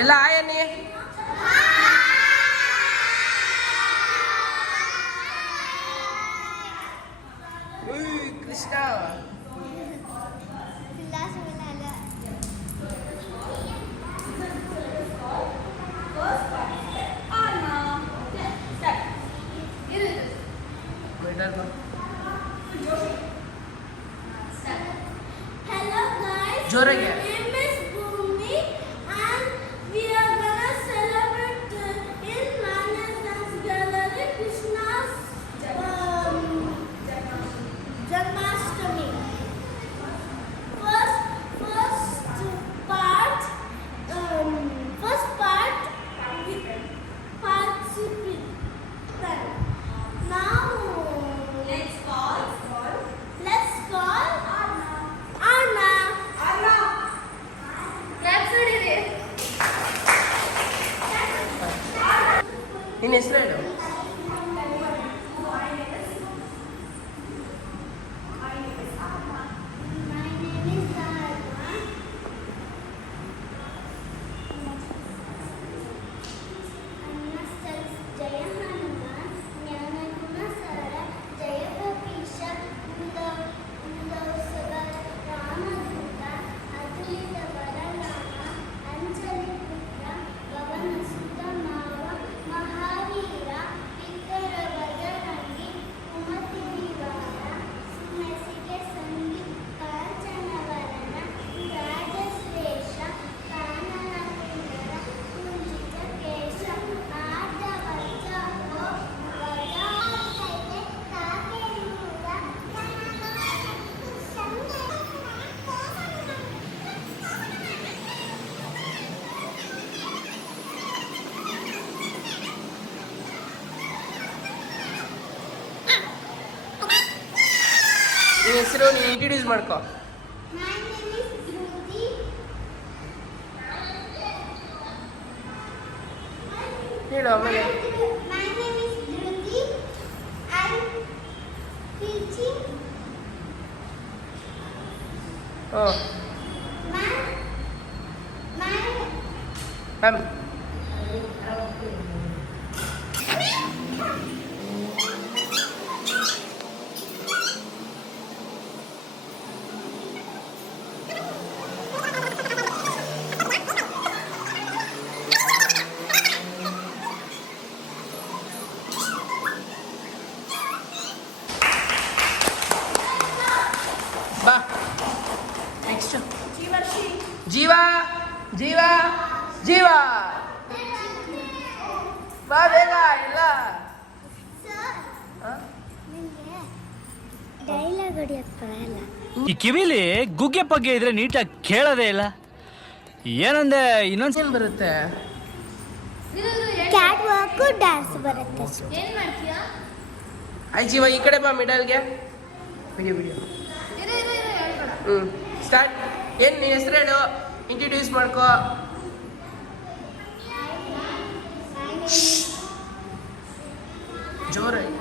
ಎಲ್ಲ ಆಯನಿ ಕೃಷ್ಣ ಜೋರಾಗೆ ನಿನ್ನ ಹೆಸರು ಹೇಳು. ನಿನ್ನ ಹೆಸರು ನೀನು ಇಂಟ್ರೊಡ್ಯೂಸ್ ಮಾಡ್ಕೋ. ಹೇಳು ಆಮೇಲೆ. ಮ್ಯಾಮ್ ಬಾ ನೆಕ್ಸ್ಟ್ ಜೀವ ಜೀವ ಜೀವ ಬಾ ಬೇಗ ಇಲ್ಲ ಡೈಲಾಗ್ ಹೊಡಿಯಕ್ ಬರಲ್ಲ. ಈ ಕಿವಿಲಿ ಗುಗ್ಗೆ ಪಗ್ಗೆ ಇದ್ರೆ ನೀಟಾಗಿ ಕೇಳೋದೇ ಇಲ್ಲ. ಏನಂದೆ ಇನ್ನೊಂದ್ಸಲ ಬರುತ್ತೆ. ಕ್ಯಾಟ್ ವಾಕ್ ಡ್ಯಾನ್ಸ್ ಬರುತ್ತೆ. ಏನ್ ಮಾಡ್ತೀಯಾ? ಆಯ್ ಜೀವ ಈ ಕಡೆ ಬಾ ಮಿಡಲ್ಗೆ. Video video start. ಏನು ನಿನ್ನ ಹೆಸರು ಹೇಳು, ಇಂಟ್ರೊಡ್ಯೂಸ್ ಮಾಡ್ಕೋ. ಜೋರಾಗಿ.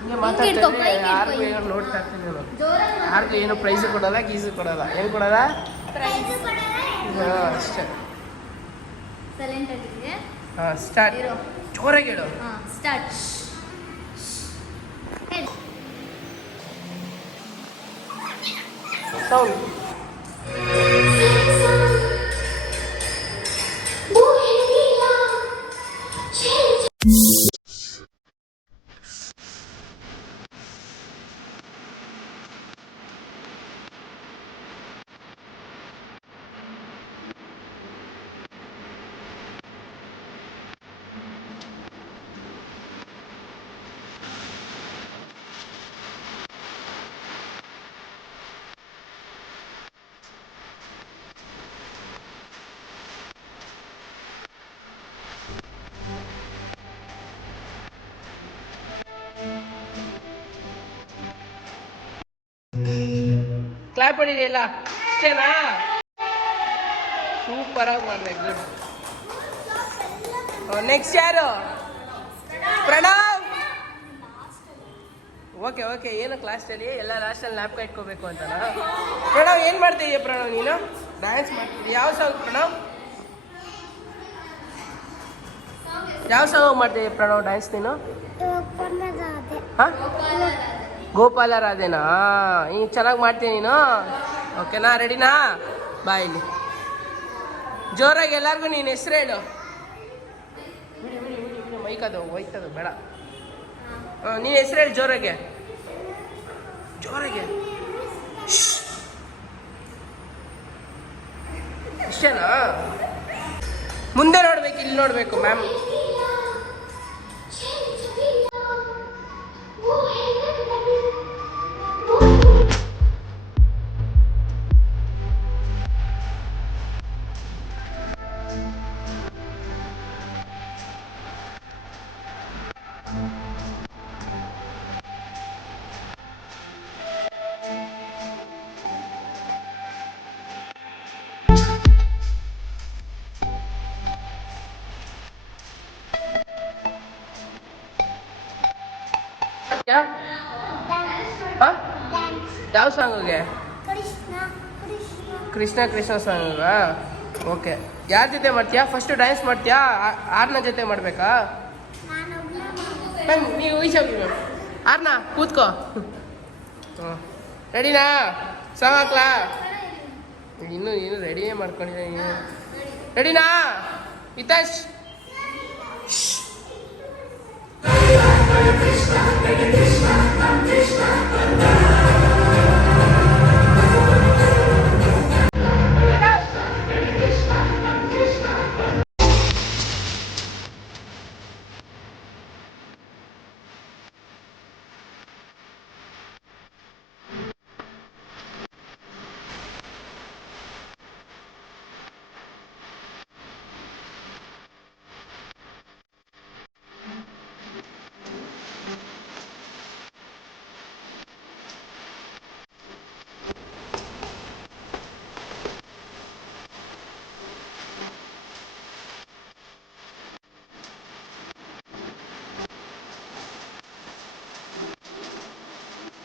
ಹಿಂಗೆ ಮಾತಾಡ್ತಾರೆ, ಯಾರಿಗೂ ಏನೋ ನೋಡ್ತಾ ಇರ್ತೀನಿ ನಾನು. ಯಾರಿಗೂ ಏನು ಪ್ರೈಸು ಕೊಡಲ್ಲ, ಗೀಸು ಕೊಡಲ್ಲ. ಏನು ಕೊಡಲ್ಲ? ಹಾಂ ಅಷ್ಟೇ. ಹಾಂ ಸ್ಟಾರ್ಟ್. ಜೋರಾಗಿ ಹೇಳು. ಸ್ಟಾರ್ಟ್. ಸೌಂಡ್. ಕ್ಲಾಪ್ ಹೊಡಿರಿ ಎಲ್ಲ. ಅಷ್ಟೇನಾ? ಸೂಪರ್ ಆಗಿ ಮಾಡಿದೆ. ಗುಡ್. ನೆಕ್ಸ್ಟ್ ಯಾರು? ಪ್ರಣವ್. ಓಕೆ ಓಕೆ ಏನು ಕ್ಲಾಸಲ್ಲಿ ಎಲ್ಲ ಲಾಸ್ಟಲ್ಲಿ ಲ್ಯಾಪ್ಕ ಇಟ್ಕೋಬೇಕು ಅಂತನಾ? ಪ್ರಣವ್ ಏನು ಮಾಡ್ತಿದ್ದೀಯ ಪ್ರಣವ್ ನೀನು? ಡ್ಯಾನ್ಸ್ ಮಾಡ್ತಿದ್ದೀಯ? ಯಾವ ಸಾಂಗ್ ಪ್ರಣವ್? ಯಾವ ಸಾಂಗ್ ಮಾಡ್ತಿದ್ದೀಯ ಪ್ರಣವ್ ಡ್ಯಾನ್ಸ್ ನೀನು? ಹಾಂ, ಗೋಪಾಲ ರಾಧೆನಾ? ಈಗ ಚೆನ್ನಾಗಿ ಮಾಡ್ತೀನಿ ನೀನು? ಓಕೆನಾ, ರೆಡಿನಾ? ಬಾ ಇಲ್ಲಿ ಜೋರಾಗಿ ಎಲ್ಲರಿಗೂ ನೀನು ಹೆಸರು ಹೇಳು. ಮೈಕದು ಹೋಯ್ತದು ಬೇಡ. ನೀನು ಹೆಸರು ಹೇಳಿ ಜೋರಾಗೆ ಜೋರಾಗೆ. ಇಷ್ಟೇನಾ? ಮುಂದೆ ನೋಡ್ಬೇಕು, ಇಲ್ಲಿ ನೋಡ್ಬೇಕು ಮ್ಯಾಮ್. ಯಾವ ಸಾಂಗ್ಗೆ? ಕೃಷ್ಣ ಕೃಷ್ಣ ಸಾಂಗ. ಓಕೆ, ಯಾರ ಜೊತೆ ಮಾಡ್ತೀಯಾ? ಫಸ್ಟ್ ಡ್ಯಾನ್ಸ್ ಮಾಡ್ತೀಯಾ? ಆರ್ನ ಜೊತೆ ಮಾಡ್ಬೇಕಾ? ಮ್ಯಾಮ್ ನೀವು ಈಶೋಗಿ ಮ್ಯಾಮ್. ಆರ್ನ ಕೂತ್ಕೋ. ಹ್ಞೂ, ರೆಡಿನಾ? ಸಾಂಗ್ ಹಾಕ್ಲಾ? ಇನ್ನೂ ರೆಡಿಯೇ ಮಾಡ್ಕೊಂಡಿದ್ದೀನಿ. ರೆಡಿನಾ ಹಿತಾಶ್?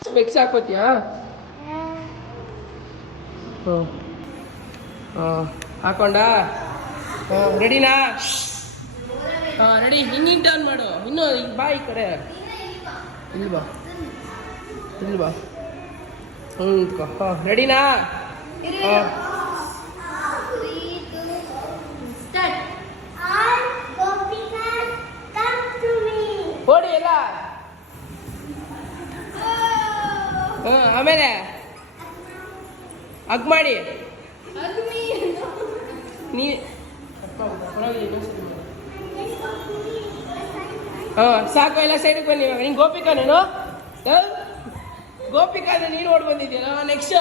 ಸ್ಪೆಕ್ಸ್ ಹಾಕೋತಿಯಾ? ಹ್ಞೂ ಹಾಕೊಂಡಾ? ರೆಡಿನಾ? ರೆಡಿ. ಹಿಂಗೆ ಟರ್ನ್ ಮಾಡು. ಇನ್ನೂ ಈಗ ಬಾ ಈ ಕಡೆ. ಇಲ್ಲಿ ಬಾ, ಇಲ್ಲಿ ಬಾ. ನಿಂತ್ಕೋ. ರೆಡಿನಾ? ಓಡಿ ಎಲ್ಲ. ಆಮೇಲೆ ಹಗ್ ಮಾಡಿ ನೀ. ಸಾಕು, ಎಲ್ಲ ಸೈಡಿಗೆ ಬನ್ನಿ. ಇವಾಗ ನೀನು ಗೋಪಿಕಾ? ನೀನು ಗೋಪಿಕಾ ಅಂದ್ರೆ ನೀನು ಓಡ್ ಬಂದಿದ್ದೀನ. ನೆಕ್ಸ್ಟ್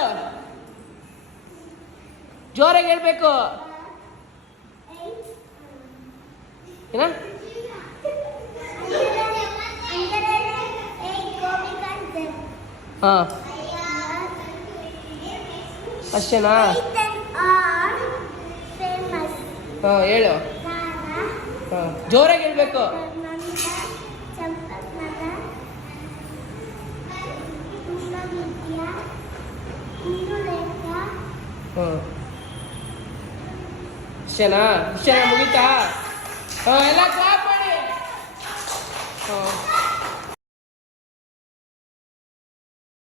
ಜೋರಾಗಿ ಹೇಳ್ಬೇಕು. ಏನ? ಹಾಂ, ಅಷ್ಟೇನಾ? ಹಾಂ ಹೇಳು. ಹಾಂ, ಜೋರಾಗಿ ಹೇಳ್ಬೇಕು. ಹಾಂ, ಇಷ್ಟೇನಾ? ಇಷ್ಟೇನಾ? ಮುಗೀತಾ? ಹಾಂ, ಎಲ್ಲ ಕ್ಲಾಪ್ ಮಾಡಿ. ಹಾಂ.